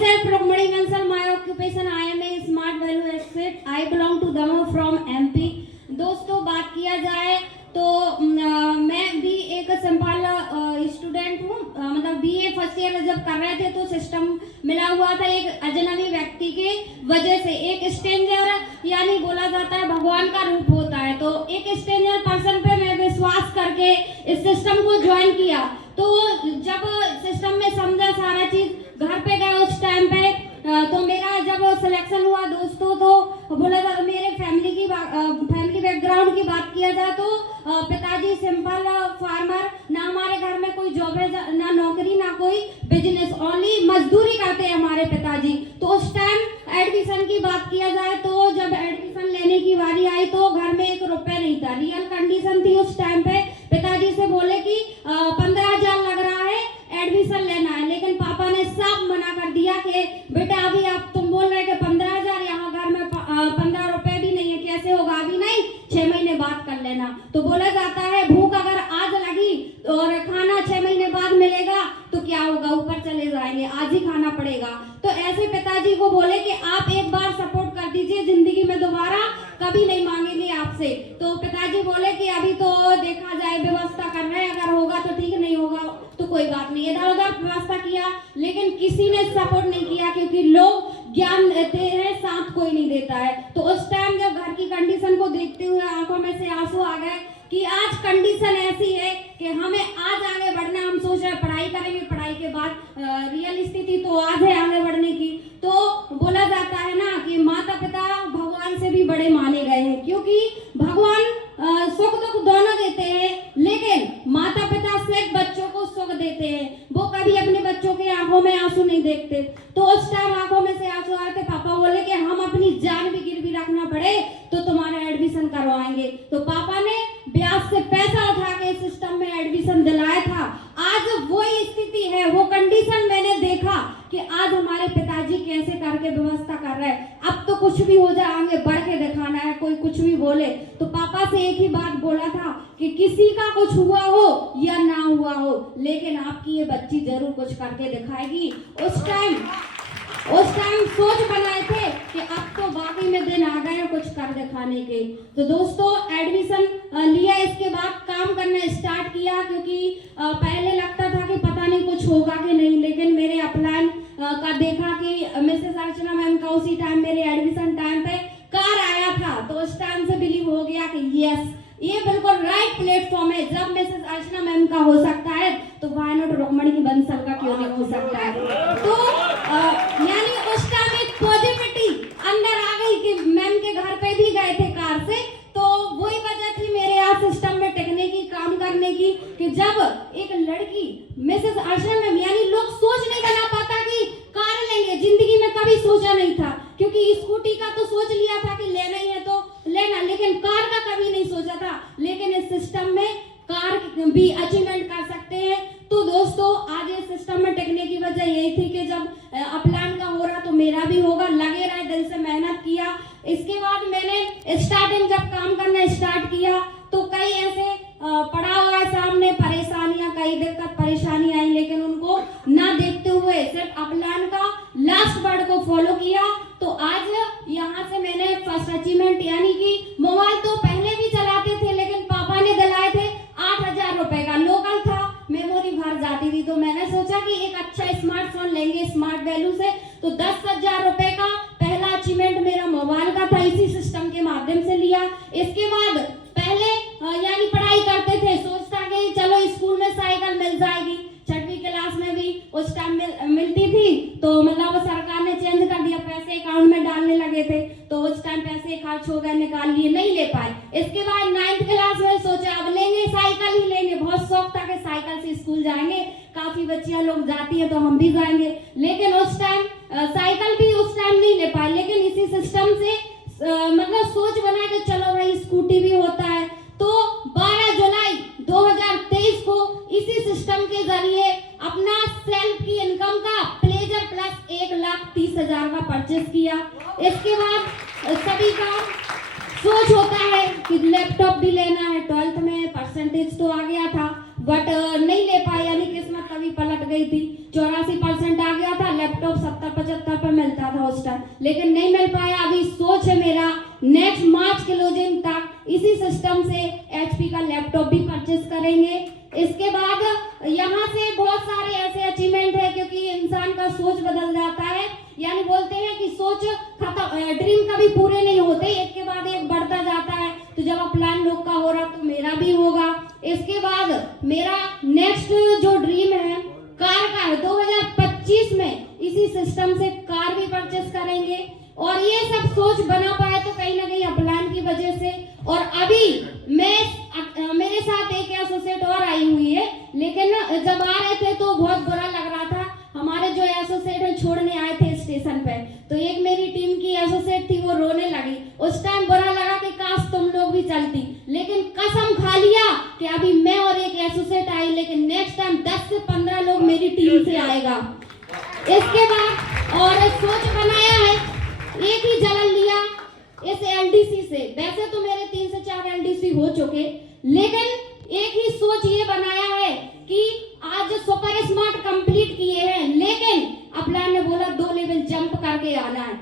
Myself, Rukmani Bansal, my occupation I am a smart value expert. I belong to Dama from MP. दोस्तों बात किया जाए तो मैं भी एक सिंपल स्टूडेंट हूँ, मतलब बीए फर्स्ट ईयर जब कर रहे थे तो सिस्टम मिला हुआ था एक अजनबी व्यक्ति के वजह से। एक स्ट्रेंजर यानी बोला जाता है भगवान का रूप होता है, तो एक स्ट्रेंजर पर्सन पे मैं विश्वास करके इस सिस्टम को ज्वाइन किया। तो जब सिस्टम में समझा सारा चीज, घर पे गए उस टाइम पे, तो मेरा जब सिलेक्शन हुआ दोस्तों, तो बोला था मेरे फैमिली बैकग्राउंड की बात किया जाए तो पिताजी सिंपल फार्मर, ना हमारे घर में कोई जॉब है, ना नौकरी, ना कोई बिजनेस, ओनली मजदूरी करते हैं हमारे पिताजी। तो उस टाइम एडमिशन की बात किया जाए तो जब एडमिशन लेने की बारी आई तो घर में 1 रुपया नहीं था, रियल कंडीशन थी उस टाइम पे। पिताजी से बोले कि 15,000 लग रहा है, एडमिशन लेना है, लेकिन पापा ने साफ मना कर दिया कि बेटा अभी आप तुम बोल रहे कि 15,000, यहाँ घर में 15 रुपए भी नहीं है, कैसे होगा, अभी नहीं, 6 महीने बाद कर लेना। तो बोला जाता है भूख अगर आज लगी और खाना 6 महीने बाद मिलेगा तो क्या होगा, ऊपर चले जाएंगे, आज ही खाना पड़ेगा। तो ऐसे पिताजी को बोले कि आप एक बार सपोर्ट कर दीजिए, जिंदगी में दोबारा कभी नहीं मांगेंगे आपसे। तो पिताजी बोले कि अभी तो देखा जाए, व्यवस्था कर रहे हैं, अगर होगा तो ठीक, नहीं होगा तो कोई बात नहीं। इधर उधर व्यवस्था किया लेकिन किसी ने सपोर्ट नहीं किया, क्योंकि लोग ज्ञान देते हैं, साथ कोई नहीं देता है। तो उस टाइम जब घर की कंडीशन को देखते हुए आंखों में से आंसू आ गए कि आज कंडीशन ऐसी है कि हमें आज आगे बढ़ना, हम सोच रहे पढ़ाई करेंगे, पढ़ाई के बाद रियल स्थिति तो आज है आगे बढ़ने की। तो बोला जाता है ना कि माता पिता भगवान से भी बड़े माने गए हैं, क्योंकि भगवान सुख दुख दोनों देते हैं, लेकिन माता पिता सिर्फ बच्चों को सुख देते हैं, वो कभी अपने बच्चों के आंखों में आंसू नहीं देखते। तो उस टाइम आंखों में से आंसू आए थे, पापा बोले कि हम अपनी जान भी गिरवी रखना पड़े तो तुम्हारा एडमिशन करवाएंगे। तो पापा ने ब्याज से पैसा उठा के सिस्टम में एडमिशन दिलाया था। आज वो स्थिति है, वो कंडीशन मैंने देखा कि आज हमारे पिताजी कैसे करके व्यवस्था कर रहे हैं। अब तो कुछ भी हो जाए, आगे बढ़ के दिखाना है, कोई कुछ भी बोले। तो पापा से एक ही बात बोला था कि किसी का कुछ हुआ हो या ना हुआ हो, लेकिन आपकी ये बच्ची जरूर कुछ करके दिखाएगी। उस टाइम सोच बनाए थे कि अब तो वाकई में दिन आ गए कुछ कर दिखाने के। तो दोस्तों एडमिशन लिया, इसके बाद काम करना स्टार्ट किया, क्योंकि पहले लगता था कि पता नहीं कुछ होगा कि नहीं, लेकिन मेरे अपलाइन का देखा कि मिसेस अर्चना मैम का उसी टाइम मेरे एडमिशन टाइम पे कार आया था। तो उस टाइम से बिलीव हो गया कि यस, ये बिल्कुल राइट प्लेटफॉर्म है। जब मिसेस अर्चना मैम का हो सकता है तो व्हाई नॉट रुक्मणी बंसल का क्यों नहीं हो सकता है। तो यानी उस टाइम एक पॉजिटिविटी अंदर आ गई कि मैम के घर पे भी गए थे कार से। तो वही वजह थी मेरे यहाँ सिस्टम में टिकने की, काम करने की, कि जब एक लड़की मिसेस अर्चना मैम, यानी लोग सोच नहीं बना पाता कि कार लेंगे, जिंदगी में कभी सोचा नहीं था, क्योंकि स्कूटी का तो सोच लिया था कि लेना ही है तो लेना, लेकिन कार का कभी नहीं सोचा था। लेकिन इस सिस्टम में कार भी अचीवमेंट कर सकते हैं। तो दोस्तों आज इस सिस्टम में टिकने की वजह यही थी कि जब अपलान का हो रहा तो मेरा भी होगा, लगे रहे, दिल से मेहनत किया। इसके बाद मैंने स्टार्टिंग जब काम करना स्टार्ट किया तो कई ऐसे पड़ा हुआ है सामने परेशानियां, कई दिक्कत परेशानी आई, लेकिन उनको ना देखते हुए सिर्फ अपलान का लास्ट वर्ड को फॉलो किया। तो आज यहाँ से मैंने फर्स्ट अचीवमेंट, यानी कि मोबाइल तो पहले भी चलाते थे, लेकिन पापा ने दिलाए थे 8,000 रुपए का, लोकल था, मेमोरी भर जाती थी। तो मैंने सोचा कि एक अच्छा स्मार्टफोन लेंगे स्मार्ट वैल्यू से। तो 10,000 रुपए का पहला अचीवमेंट मेरा मोबाइल का था, इसी सिस्टम के माध्यम से लिया। इसके बाद पहले यानी पढ़ाई करते थे, सोचता कि चलो स्कूल में साइकिल मिल जाएगी, 6वीं क्लास में भी उस टाइम मिलती थी, तो मतलब सरकार ने चेंज कर दिया, पैसे अकाउंट में डालने लगे थे, तो उस टाइम पैसे खर्च हो गए, निकाल लिए, नहीं ले पाए। इसके बाद 9th क्लास में सोचा अब लेंगे, साइकिल ही लेंगे, बहुत शौक था कि साइकिल से स्कूल जाएंगे, काफी बच्चियां लोग जाती है तो हम भी जाएंगे, लेकिन उस टाइम साइकिल भी उस टाइम नहीं ले पाए। लेकिन इसी सिस्टम से मतलब सोच बना कि चलो भाई स्कूटी भी होता है। तो 12 जुलाई 2023 को इसी सिस्टम के जरिए अपना सेल्फ की इनकम का प्लेजर प्लस 1,30,000 का परचेस किया। इसके बाद सभी का सोच होता है कि लैपटॉप भी लेना है, 12th में परसेंटेज तो आ गया था बट नहीं ले पाया, यानी किस्मत कभी पलट गई थी। 84% आ गया था, लैपटॉप 70-75 उस टाइम, लेकिन नहीं मिल पाया। अभी सोच है मेरा नेक्स्ट मार्च क्लोजिंग तक इसी सिस्टम से एचपी का लैपटॉप भी परचेस करेंगे। इसके बाद यहाँ से बहुत सारे ऐसे अचीवमेंट है, क्योंकि इंसान का सोच बदल जाता है। यानी बोलते हैं कि सोच खत्म, ड्रीम कभी पूरे नहीं होते, एक के बाद एक बढ़ता जाता है। तो जब प्लान लोग का हो रहा तो मेरा भी होगा। इसके बाद मेरा नेक्स्ट जो ड्रीम है कार का है। 2025 में इसी सिस्टम से कार भी परचेस करेंगे। और ये सब सोच बना पाए तो कहीं ना कहीं अपलाइन की वजह से। और अभी मेरे साथ एक एसोसिएट और आई हुई है, लेकिन जब आ रहे थे तो बहुत बुरा लग रहा था। हमारे जो एसोसिएट है छोड़ने आए थे स्टेशन पे, तो एक मेरी टीम की एसोसिएट थी, वो रोने लगी। उस टाइम बुरा लगा कि काश तुम लोग भी चलती, लेकिन कसम खा लिया कि अभी मैं और एक एसोसिएट आई, लेकिन नेक्स्ट टाइम 10 से 15 लोग मेरी टीम से आएगा। इसके बाद और सोच बनाया है, एक ही जलन लिया इस एलडीसी से। वैसे तो मेरे 3 से 4 एलडीसी हो चुके, लेकिन एक ही सोच ये बनाया है कि आज सुपर स्मार्ट कंप्लीट किए हैं, लेकिन अपलाइन ने बोला 2 लेवल जंप करके आना है।